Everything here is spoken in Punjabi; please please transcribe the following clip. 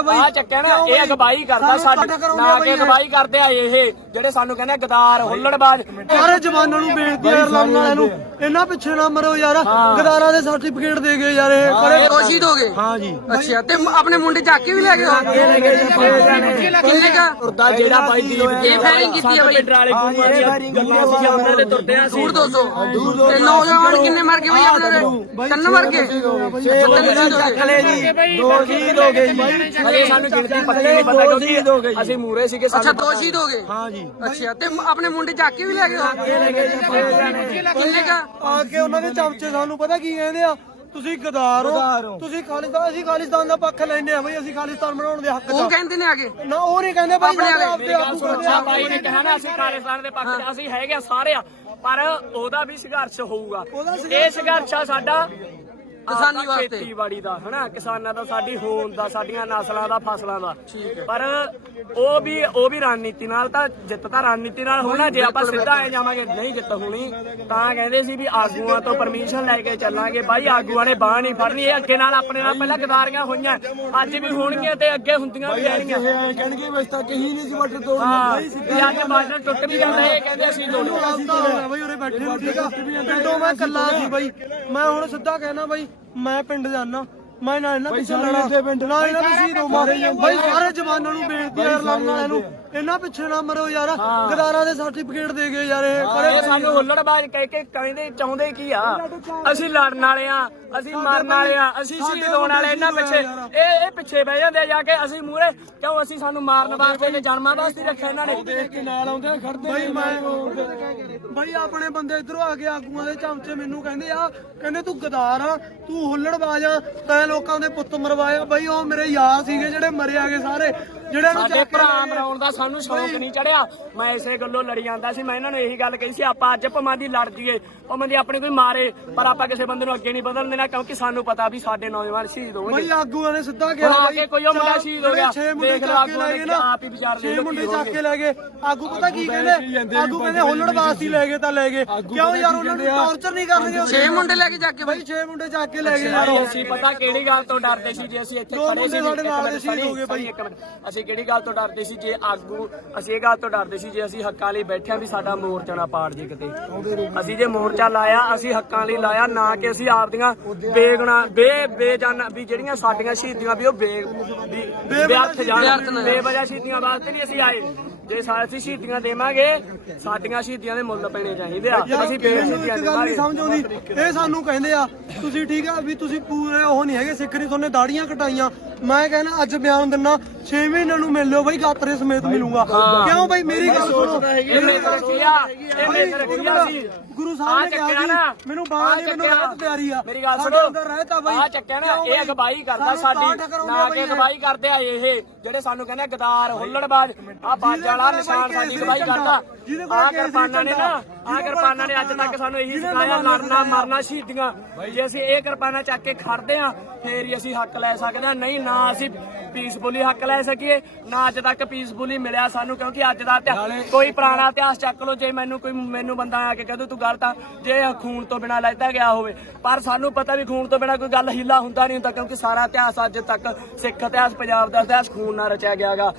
ਆ ਬਾਈ। ਆ ਚੱਕਿਆ ਨਾ ਇਹ ਅਗਵਾਈ ਕਰਦਾ ਸਾਡੀ ਨਾ ਕਿ ਅਗਵਾਈ ਕਰਦੇ ਆ ਇਹ ਜਿਹੜੇ ਸਾਨੂੰ ਕਹਿੰਦੇ ਗਦਾਰ ਹੁੱਲੜਬਾਜ਼। ਸਾਰੇ ਜਵਾਨਾਂ ਨੂੰ ਬੇਨਤੀ ਹੈ ਵਾਲਿਆਂ ਨੂੰ ਇਹਨਾਂ ਪਿੱਛੇ ਨਾ ਮਰੋ ਯਾਰ। ਗਦਾਰਾਂ ਦੇ ਸਰਟੀਫਿਕੇਟ ਦੇ ਗਏ ਯਾਰ ਇਹ। ਕਰੇ ਦੋਸ਼ੀ ਹੋ ਗਏ। ਹਾਂ ਜੀ। ਅੱਛਾ ਤੇ ਆਪਣੇ ਮੁੰਡੇ ਚੱਕ ਕੇ ਵੀ ਲੈ ਗਏ ਕਿੰਨੇ ਕਾ ਤੁਰਦਾ ਜਿਹੜਾ ਬਾਈ ਦੀਪ ਇਹ ਫਾਇਰਿੰਗ ਕੀਤੀ ਆ ਬਾਈ। ਵਾਲੇ ਗੁਰੂਆਂ ਦੀਆਂ ਗੱਲਾਂ ਸੀ ਉਹਨਾਂ ਦੇ ਤੁਰਦੇ ਆ ਅਸੀਂ। ਦੂਰ 200 ਤੇ ਨੌਜਵਾਨ ਕਿੰਨੇ ਮਰ ਗਏ ਬਈ ਆਪਣੇ ਦੇ ਤਿੰਨ ਮਰ ਗਏ? ਤਿੰਨ ਚੱਕ ਲੈ ਜੀ। ਦੋ ਸ਼ਹੀਦ ਹੋ ਗਏ ਜੀ ਅਜੇ ਸਾਨੂੰ ਗਿਣਤੀ ਪੱਕੀ ਨਹੀਂ ਪਤਾ ਕਿਉਂਕਿ ਅਸੀਂ ਮੂਰੇ ਸੀਗੇ ਅੱਛਾ ਦੋ ਸ਼ਹੀਦ ਹੋ ਗਏ? ਹਾਂ ਜੀ। ਅੱਛਾ ਤੇ ਆਪਣੇ ਮੁੰਡੇ ਚੱਕ ਕੇ ਵੀ ਲੈ ਗਏ ਕਿੰਨੇ ਕਾ ਆ ਕੇ ਉਹਨਾਂ ਦੇ ਚਮਚੇ ਸਾਨੂੰ ਪਤਾ ਕੀ ਕਹਿੰਦੇ ਆ? ਤੁਸੀਂ ਗਦਾਰ ਹੋ। ਤੁਸੀਂ ਖਾਲਿਸਤਾਨ ਅਸੀਂ ਖਾਲਿਸਤਾਨ ਦਾ ਪੱਖ ਲੈਨੇ ਆ ਬਈ ਅਸੀਂ ਖਾਲਿਸਤਾਨ ਬਣਾਉਣ ਦੇ ਹੱਕ ਉਹ ਕਹਿੰਦੇ ਨੇ ਆਗੇ ਨਾ ਉਹ ਨਹੀਂ ਕਹਿੰਦੇ ਬਾਈ ਆਪਣੇ ਵਾਲੇ। ਆਪਦੇ ਆਗੂ ਕਹਿੰਦੇ ਆ। ਸੁਰੱਖਿਆ ਬਾਈ ਨੇ ਕਿਹਾ ਨਾ ਅਸੀਂ ਖਾਲਿਸਤਾਨ ਦੇ ਪੱਖ 'ਚ ਅਸੀਂ ਹੈਗੇ ਆ ਸਾਰੇ ਆ ਪਰ ਉਹਦਾ ਵੀ ਸੰਘਰਸ਼ ਹੋਊਗਾ। ਉਹਦਾ ਇਹ ਸੰਘਰਸ਼ ਆ ਸਾਡਾ ਕਿਸਾਨੀ ਵਾਸਤੇ। ਖੇਤੀਬਾੜੀ ਦਾ ਹਨਾ? ਕਿਸਾਨਾਂ ਦਾ ਸਾਡੀ ਹੋਂਦ ਦਾ ਸਾਡੀਆਂ ਨਸਲਾਂ ਦਾ ਫਸਲਾਂ ਦਾ। ਪਰ ਉਹ ਵੀ ਉਹ ਵੀ ਰਣਨੀਤੀ ਨਾਲ ਤਾਂ ਜਿੱਤ ਤਾਂ ਰਣਨੀਤੀ ਨਾਲ ਹੋਣਾ ਜੇ ਆਪਾਂ ਸਿੱਧਾ ਐ ਜਾਵਾਂਗੇ ਨਹੀਂ ਜਿੱਤ ਹੋਣੀ ਤਾਂ ਕਹਿੰਦੇ ਸੀ ਵੀ ਆਗੂਆਂ ਤੋਂ ਪਰਮਿਸ਼ਨ ਲੈ ਕੇ ਚੱਲਾਂਗੇ। ਬਾਈ ਆਗੂਆਂ ਨੇ ਬਾਹ ਨਹੀਂ ਫੜਨੀ ਇਹ ਅੱਗੇ ਨਾਲ ਆਪਣੇ ਨਾਲ ਪਹਿਲਾਂ ਗਦਾਰੀਆਂ ਹੋਈਆਂ। ਅੱਜ ਵੀ ਹੋਣਗੀਆਂ ਤੇ ਅੱਗੇ ਹੁੰਦੀਆਂ ਵੀ ਰਹਿਣਗੀਆਂ। ਕਹਿਣਗੇ ਬਸ ਤਾਂ ਕਹੀਂ ਨਹੀਂ ਸੀ ਵੱਟ ਤੋੜ ਹਾਂ ਵੀ ਅੱਜ ਬਾਜਰ ਟੁੱਟ ਵੀ ਜਾਂਦਾ ਇਹ ਕਹਿੰਦੇ ਅਸੀਂ ਤੋੜੋ ਬਈ ਉਰੇ ਬੈਠੇ ਨੂੰ ਠੀਕ ਆ। ਪਿੰਡੋਂ ਮੈਂ ਕੱਲਾ ਸੀ ਬਈ। ਮੈਂ ਹੁਣ ਸਿੱਧਾ ਕਹਿਣਾ ਬਈ ਮੈਂ ਪਿੰਡ ਜਾਣਾ ਮੈਂ ਨਾ ਇਹਨਾਂ ਪਿੱਛੇ ਲੜਾ ਨਾ ਇਹਨਾਂ ਨੂੰ ਸ਼ਹੀਦ ਹੋਵਾਂ ਬਈ ਸਾਰੇ ਜਵਾਨਾਂ ਨੂੰ ਬੇਨਤੀ ਹੈ ਲੜਨ ਵਾਲਿਆਂ ਨੂੰ। ਇਹਨਾਂ ਪਿੱਛੇ ਨਾ ਮਰੋ ਯਾਰ। ਗਦਾਰਾਂ ਦੇ ਸਰਟੀਫਿਕੇਟ ਦੇ ਗਏ ਯਾਰ ਇਹ ਕਰੇ ਸਾਨੂੰ ਹੁੱਲੜਬਾਜ਼ ਕਹਿ ਕੇ ਕਹਿੰਦੇ ਚਾਹੁੰਦੇ ਕੀ ਆ? ਅਸੀਂ ਲੜਨ ਵਾਲੇ ਆ ਅਸੀਂ ਮਰਨ ਵਾਲੇ ਆ ਅਸੀਂ ਸ਼ਹੀਦ ਹੋਣ ਵਾਲੇ ਇਹਨਾਂ ਪਿੱਛੇ ਇਹ ਇਹ ਪਿੱਛੇ ਬਹਿ ਜਾਂਦੇ ਆ ਜਾ ਕੇ। ਅਸੀਂ ਮੂਰੇ ਕਿਉਂ ਅਸੀਂ ਸਾਨੂੰ ਮਾਰਨ ਵਾਸਤੇ ਤੇ ਜਨਮਾਂ ਵਾਸਤੇ ਰੱਖਿਆ ਇਹਨਾਂ ਨੇ? ਦੇਖ ਕੇ ਨਾਲ ਆਉਂਦੇ ਖੜਦੇ ਬਈ ਮੈਂ ਬਈ ਆਪਣੇ ਬੰਦੇ ਇਧਰੋਂ ਆ ਕੇ ਆਗੂਆਂ ਦੇ ਚਮਚੇ ਮੈਨੂੰ ਕਹਿੰਦੇ ਆ ਕਹਿੰਦੇ ਤੂੰ ਗਦਾਰ ਆ ਤੂੰ ਹੁੱਲੜਬਾਜ਼ ਆ ਤੈਂ ਲੋਕਾਂ ਦੇ ਪੁੱਤ ਮਰਵਾਇਆ ਬਈ ਉਹ ਮੇਰੇ ਯਾਰ ਸੀਗੇ ਜਿਹੜੇ ਮਰੇ ਆਗੇ ਸਾਰੇ। ਜਿਹੜੇ ਨੂੰ ਸਾਡੇ ਭਰਾ ਲੈ ਗਏ। ਮਰਾਉਣ ਦਾ ਸਾਨੂੰ ਸ਼ੌਂਕ ਨਹੀਂ। ਚੜਿਆ। ਮੈਂ ਇਸੇ ਗੱਲੋਂ ਲੜੀ ਜਾਂਦਾ ਸੀ। ਮੈਂ ਇਹਨਾਂ ਨੂੰ ਇਹੀ ਗੱਲ ਕਹੀ ਸੀ ਆਪਾਂ ਅੱਜ ਭਮਾਂ ਦੀ ਲੜ ਜੀਏ ਭਮਾਂ ਦੀ ਆਪਣੀ ਕੋਈ ਮਾਰੇ ਪਰ ਆਪਾਂ ਕਿਸੇ ਬੰਦੇ ਨੂੰ ਅੱਗੇ ਨਹੀਂ ਵਧਣ ਦੇਣਾ ਕਿਉਂਕਿ ਸਾਨੂੰ ਪਤਾ ਵੀ ਸਾਡੇ ਨੌਜਵਾਨ ਸ਼ਹੀਦ ਹੋਣਗੇ ਬਈ ਆਗੂਆਂ ਨੇ ਸਿੱਧਾ ਕਿਹਾ ਆ ਕੇ ਕੋਈ ਉਹ ਮੁੰਡਾ ਸ਼ਹੀਦ ਹੋ ਗਿਆ। 6 ਮੁੰਡੇ ਦੇਖ ਕੇ ਆਗੂਆਂ ਲੈ ਨੇ ਗਏ ਨਾ ਆਪ ਹੀ ਵਿਚਾਰ ਲੈ 6 ਲਓ ਮੁੰਡੇ ਚੱਕ ਕੇ ਲੈ ਗਏ। ਆਗੂ ਪਤਾ ਕੀ ਕਹਿੰਦੇ? ਆਗੂ ਕਹਿੰਦੇ ਹੁੱਲੜਬਾਜ਼ ਹੀ ਲੈ ਗਏ ਤਾਂ ਲੈ ਗਏ। ਕਿਉਂ ਯਾਰ ਉਹਨਾਂ ਨੂੰ ਟੌਰਚਰ ਨਹੀਂ ਕਰਨਗੇ 6 ਮੁੰਡੇ ਲੈ ਕੇ ਜਾ ਕੇ ਬਈ 6 ਮੁੰਡੇ ਚੱਕ ਕੇ ਲੈ ਗਏ ਯਾਰ। ਅਸੀਂ ਪਤਾ ਕਿਹੜੀ ਗੱਲ ਤੋਂ ਡਰਦੇ ਸੀ ਜੇ ਅਸੀਂ ਇੱਥੇ ਦੋ ਖੜੇ ਸੀ ਸਾਡੇ ਨਾਲ ਦੇ ਸ਼ਹੀਦ ਹੋ ਗਏ ਸਣੀ, ਇੱਕ ਮਿੰਟ। ਅਸੀਂ ਕਿਹੜੀ ਗੱਲ ਤੋਂ ਡਰਦੇ ਸੀ? ਜੇ ਆਗੂ ਅਸੀਂ ਇਹ ਗੱਲ ਤੋਂ ਡਰਦੇ ਸੀ ਜੇ ਅਸੀਂ ਹੱਕਾਂ ਲਈ ਬੈਠਿਆ ਵੀ ਸਾਡਾ ਮੋਰਚਾ ਨਾ ਪਾੜ ਜੇ ਕਿਤੇ। ਅਸੀਂ ਜੇ ਮੋਰਚਾ ਲਾਇਆ ਅਸੀਂ ਹੱਕਾਂ ਲਈ ਲਾਇਆ ਨਾ ਕਿ ਅਸੀਂ ਆਪਦੀਆਂ ਬੇਗੁਣਾ ਬੇ ਬੇਜਾਨ ਵੀ ਜਿਹੜੀਆਂ ਸਾਡੀਆਂ ਸ਼ਹੀਦੀਆਂ ਵੀ ਉਹ ਬੇ ਬੇਅਰਥ ਜਾਣ। ਬੇਵਜ੍ਹਾ ਸ਼ਹੀਦੀਆਂ ਵਾਸਤੇ ਨਹੀਂ ਅਸੀਂ ਆਏ। ਜੇ ਸਾ- ਅਸੀਂ ਸ਼ਹੀਦੀਆਂ ਦੇਵਾਂਗੇ ਸਾਡੀਆਂ ਸ਼ਹੀਦੀਆਂ ਦੇ ਮੁੱਲ ਪੈਣੇ ਚਾਹੀਦੇ ਆ। ਅਸੀਂ ਬੇਸ਼ਹੀਦੀਆਂ ਇੱਕ ਗੱਲ ਨਹੀਂ ਸਮਝ ਆਉਂਦੀ। ਇਹ ਸਾਨੂੰ ਕਹਿੰਦੇ ਆ ਤੁਸੀਂ ਠੀਕ ਆ ਵੀ ਤੁਸੀਂ ਪੂਰੇ ਉਹ ਨਹੀਂ ਹੈਗੇ ਸਿੱਖ ਨਹੀਂ ਤੁਹਾਨੇ ਦਾੜੀਆਂ ਕਟਾਈਆਂ। ਮੈਂ ਕਹਿੰਦਾ ਅੱਜ ਬਿਆਨ ਦਿੰਨਾ 6 ਮਹੀਨਿਆਂ ਨੂੰ ਮਿਲ ਲਿਓ ਬਈ ਗਾਤਰੇ ਸਮੇਤ ਮਿਲੂੰਗਾ। ਕਿਉਂ ਬਈ ਮੇਰੀ ਗੱਲ ਸੁਣੋ। ਗੁਰੂ ਸਾਹਿਬ ਨੇ ਕਿਹਾ ਨਾ। ਸੀ ਮੈਨੂੰ ਬਾਹਰ ਨਹੀਂ ਮੈਨੂੰ ਰਹਿਤ ਪਿਆਰੀ ਆ। ਮੇਰੀ ਗੱਲ ਸੁਣੋ। ਅੰਦਰ ਰਹਿਤ ਬਈ। ਆ ਚੱਕਿਆ ਨਾ। ਇਹ? ਅਗਵਾਈ ਕਰਦਾ ਸਾਡੀ ਨਾ ਕਿ। ਅਗਵਾਈ ਕਰਦੇ ਆ ਇਹ। ਜਿਹੜੇ ਸਾਨੂੰ ਕਹਿੰਦੇ ਗਦਾਰ ਹੁੱਲੜਬਾਜ਼ ਆ ਬਾਜ ਵਾਲਾ ਨਿਸ਼ਾਨ ਸਾਡੀ ਅਗਵਾਈ ਕਰਦਾ। ਆ ਕਿਰਪਾਨਾਂ ਨੇ ਨਾ ਆ ਕਿਰਪਾਨਾਂ ਨੇ ਅੱਜ ਤੱਕ ਸਾਨੂੰ ਇਹੀ ਸਿਖਾਇਆ ਲੜਨਾ ਮਰਨਾ ਸ਼ਹੀਦੀਆਂ। ਜੇ ਅਸੀਂ ਇਹ ਕਿਰਪਾਨਾਂ ਚੱਕ ਕੇ ਖੜਦੇ ਆ ਫੇਰ ਹੀ ਅਸੀਂ ਹੱਕ ਲੈ ਸਕਦੇ ਆ ਨਹੀਂ ਨਾ ਅਸੀਂ ਪੀਸਫੁਲੀ ਹੱਕ ਲੈ ਸਕੀਏ ਨਾ ਅੱਜ ਤੱਕ ਪੀਸਫੁਲੀ ਮਿਲਿਆ ਸਾਨੂੰ ਕਿਉਂਕਿ ਅੱਜ ਦਾ ਕੋਈ ਪੁਰਾਣਾ ਇਤਿਹਾਸ ਚੱਕ ਲਓ ਜੇ ਮੈਨੂੰ ਕੋਈ ਮੈਨੂੰ ਬੰਦਾ ਆ ਕੇ ਕਹਦੇ ਤੂੰ ਗਲਤ ਆ ਜੇ ਇਹ ਖੂਨ ਤੋਂ ਬਿਨਾ ਲੈਤਾ ਗਿਆ ਹੋਵੇ ਪਰ ਸਾਨੂੰ ਪਤਾ ਵੀ ਖੂਨ ਤੋਂ ਬਿਨਾ ਕੋਈ ਗੱਲ ਹੀਲਾ ਹੁੰਦਾ ਨਹੀਂ ਹੁੰਦਾ ਕਿਉਂਕਿ ਸਾਰਾ ਇਤਿਹਾਸ ਅੱਜ ਤੱਕ ਸਿੱਖ ਇਤਿਹਾਸ ਪੰਜਾਬ ਦਾ ਇਤਿਹਾਸ ਖੂਨ ਨਾਲ ਰਚਿਆ ਗਿਆਗਾ।